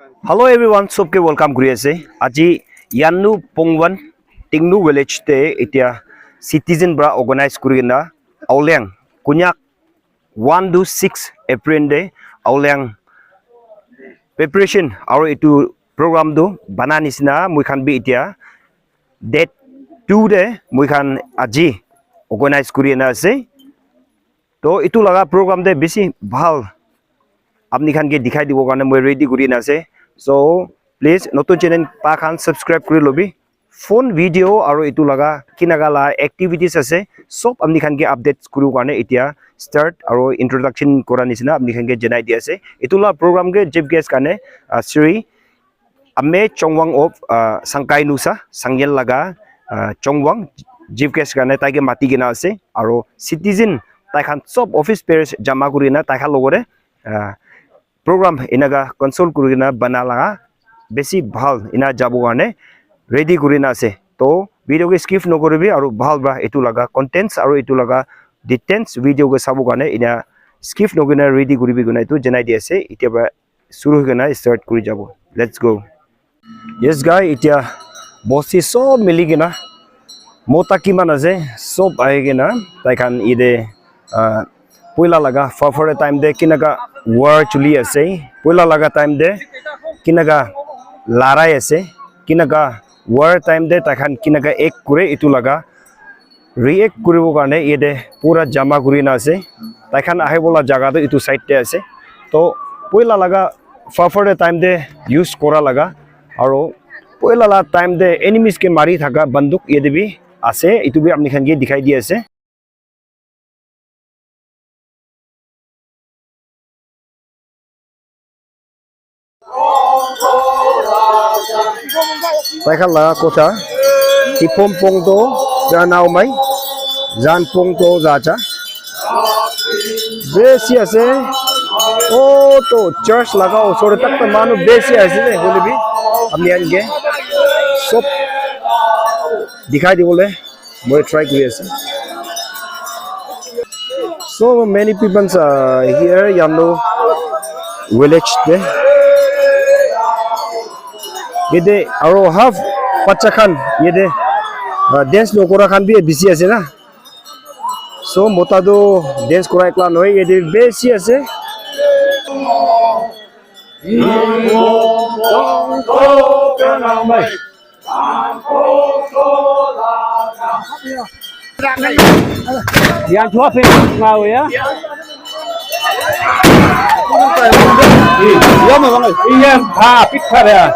Hello everyone, सबके welcome करी आसे আজি यान्नु पोंगवन टिंगनु village ते इतिया citizen बरा organize करी ना औलेंग कुन्याक 1 to 6 April दे औलेंग preparation और इतु program दो बना निसना मुइखान भी इतिया date 2 दे मुइखान আজি organize करी ना आसे तो इतु लगा program दे बेसी भाल अपनी खान के दिखाई दिवो गाने मैं रेडी करी ना से so please नतुन चैनल पा खान सब्सक्राइब करी लोबी फोन वीडियो और इतु लगा किनागाला एक्टिविटीज আছে सब अपनी खान के अपडेट्स करू गाने इतिया स्टार्ट और इंट्रोडक्शन करा निसिना अपनी खान के जनाई दिया से इतुला प्रोग्राम के चिफ गेस्ट गाने श्री अमे चोंगवांग ऑफ संकाई नुसा संगेल लगा चोंगवांग चिफ गेस्ट गाने ताके माटी गेना আছে और सिटीजन ताखान सब ऑफिस पेयर्स जमा करिना ताखा लगरे program inaga console kurina bana laga besi bhal ina jabo garne ready kurina ase to video ke skip no koribi aru bhal bra etu laga contents aru etu laga details video ke sabu garne ina skip no gina ready koribi guna etu janai di ase itia ba shuru hogena start kuri jabo let's go yes guy itia bosi sob mili gina mota kiman ase sob ae gina tai khan ide poila laga for a time de kinaga war chuli ase poila laga time de kinaga larai ase kinaga war time de takhan kinaga ek kure itu laga react kuribo karone ede pura jama kurina ase takhan ahe bola jaga to itu side te ase to poila laga for a time de use kora laga aro poila la time de enemies ke mari thaka banduk ede bi ase itu bi apni khan ke dikhai di ase Taikhan laga kota Tipom pong to Janau mai Jan pong to Zacha Besi ase Oh to church laga Sore tak ta manu besi ase ne Bole bhi Apni ange Sob Dikhai di bole Moi try kuri ase So many people here Yamno village de Yede aro half pacha khan yede dance no kora khan bi busy ase na so mota do dance kora ekla noi yede busy ase yang thua phe ngau ya yo mà mọi người em pha pít pha đây à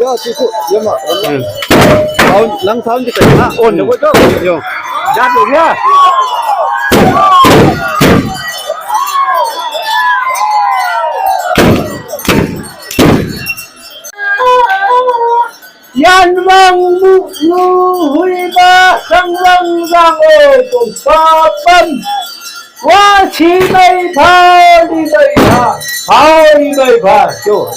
yo chú cụ yo mà tháo lăng tháo như thế nào ổn được không yo ra được nhá yan vang mu nu hui ba sang vang giang ơi cùng ba phân quá chi mây pha đi mây pha đi mây pha chỗ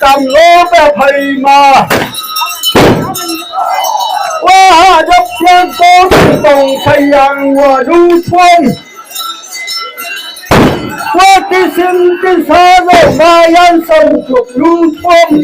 cầm lô về thầy mà qua dốc trên tô tổng thầy ăn và đu xuân qua cái xin cái xa rồi mai ăn sông chuột đu xuân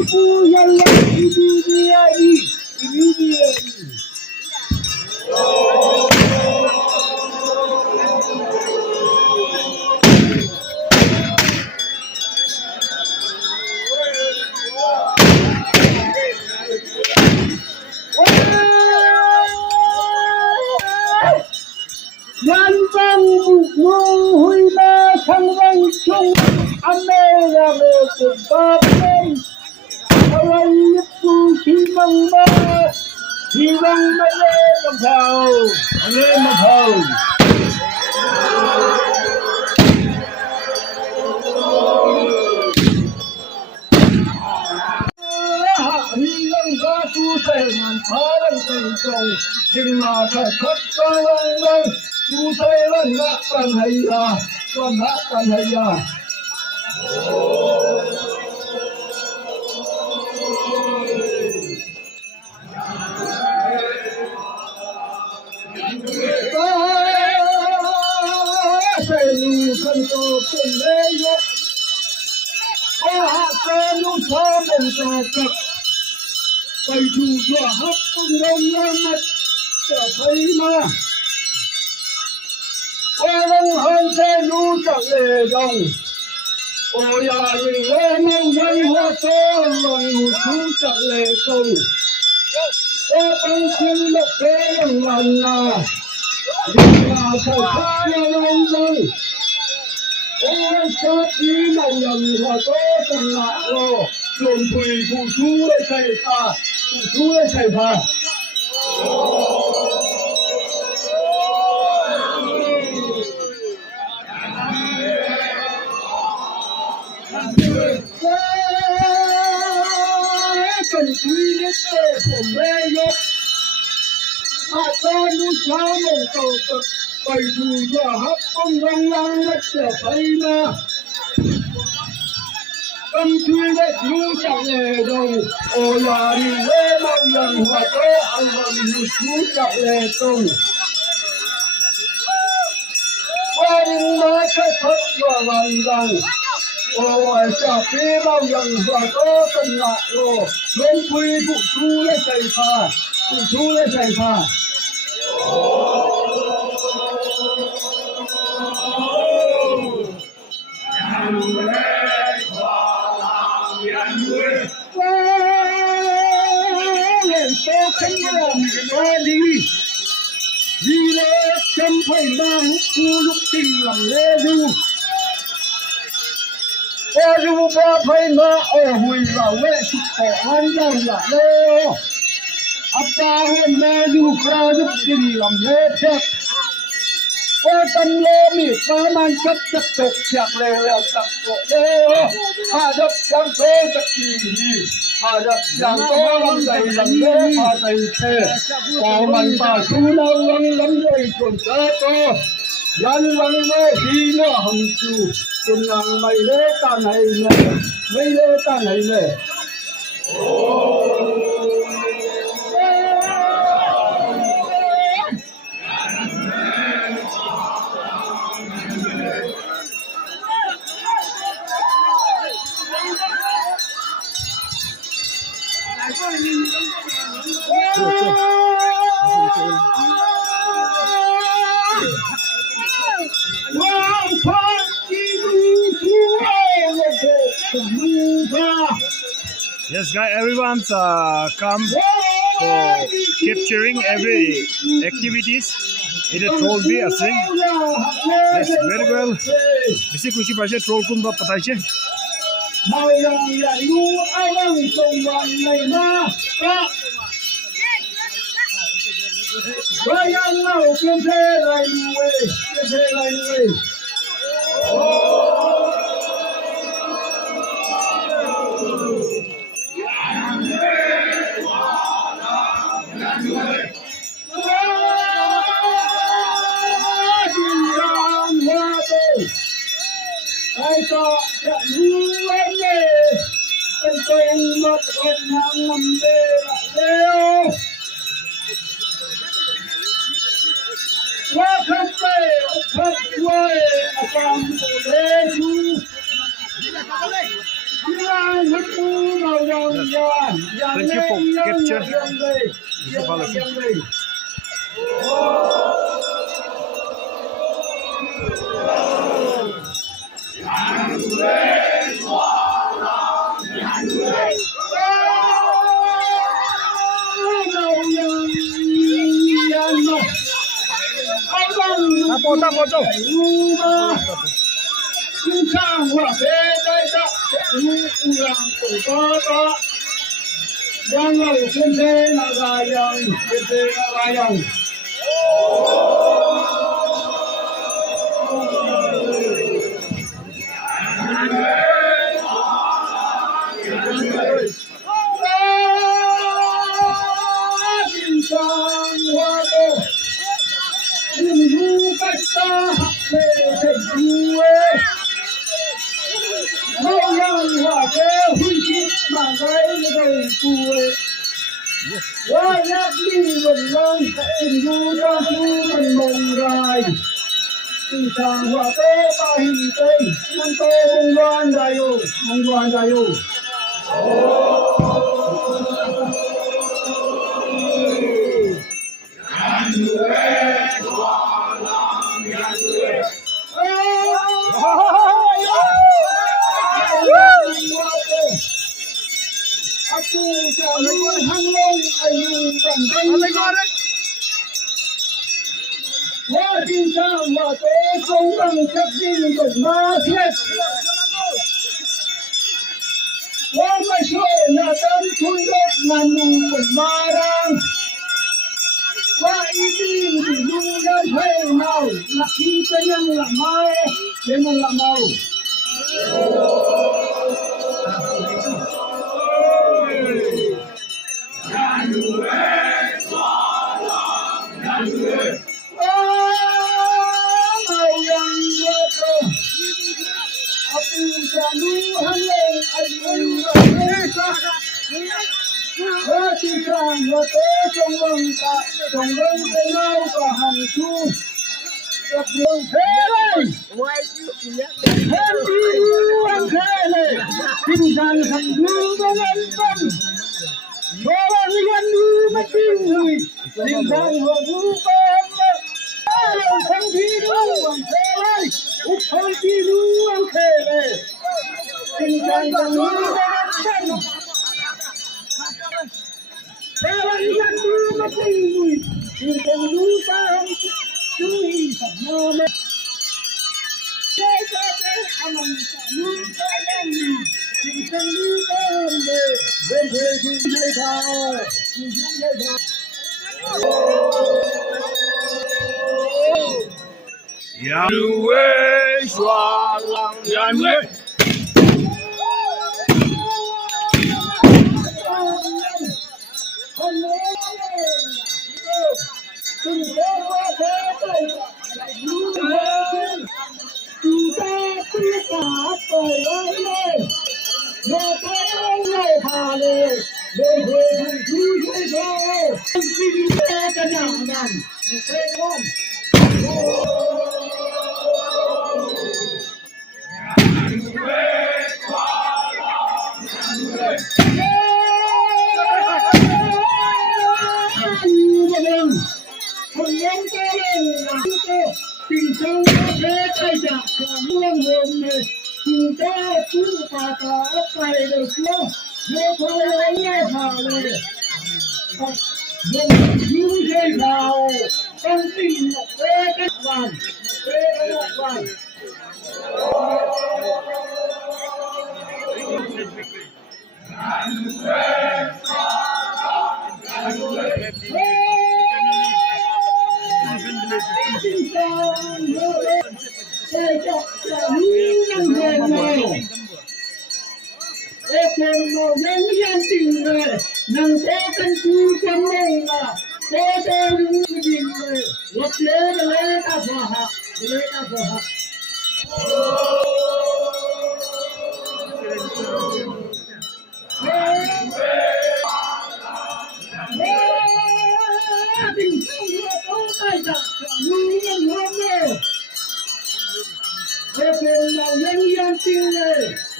Nhân văn ngu huy ba thăng văn chung âm mê là về từ ba bên ở đây nhất tu chi mong ba chi mong ba lên một hầu hy vọng ba tu thể ngàn phá lần thành cầu nhưng mà phải thất ba lần tu thể lần ngã cần hay là con ngã cần hay là thân cô cùng lê nhé có hạ cơ nụ thơ mình trò cực bày thủ dọa hấp cùng đông nam mặt trở thấy mà qua lông hơn xe nụ chẳng lề đồng ôi à nhìn lê mong dây hoa tố lòng một chú chẳng lề công qua tăng khuyên độc thế bằng lần là nhưng mà phải khóc cho lâu dây ôi sát ý lòng nhầm hoa tố chẳng lạ lô lồn thủy phụ chú lấy thầy ta phụ chú lấy thầy ta cần quý nhất tệ của mê nhốt hạ ta nút cháu mộng cầu cực bày thù dọa hấp công răng lăng mất trở thấy ma tâm truy đất nhu chẳng lề đồng ôi là đi lê mong dần và tố ăn hầm nụ chú chẳng lề công qua đinh má cái thất và vàng rằng ôi chả phí bao dần và tố tình lạ lô lên quy phụ chú lấy thầy phà phụ chú lấy thầy phà khánh lòng ra đi vì lẽ trăm phải ba hút khu lúc tình làm lê du ba du ba phải ma ở hùi vào lệ sụp khổ an giang là lê áp ba hôn lê du ra lúc tình làm lê chết qua tâm lê mịt ba man chấp chấp tục chạc lê leo tập bộ lê hạ đập giang tố tất kỳ hà đập giang tố lâm đầy lâm lê hà đầy thê có mình bà chú đâu lâm lâm đầy chuồn tớ tô dân lâm lê khi nó hầm chú chuồn ngang mây lê ta này nè mây lê ta này nè Yes, guys, everyone's come for capturing every activities. It is troll be a thing. Yes, very well. Bisi kushi paise troll kun ba patai che. ai cho trận mưa về bên công mất ôm nắng nằm đê lại đeo quá khắp về khắp quê ở trong hồ lê chu Thank you for capture. Mr. Policy. Tapo châu.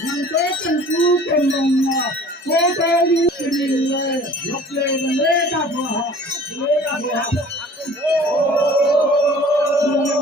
ยังเต้นกูเป็นลงมาโคตรยูเป็นเลยยกเลยเลยกับหัวเลยกับหัว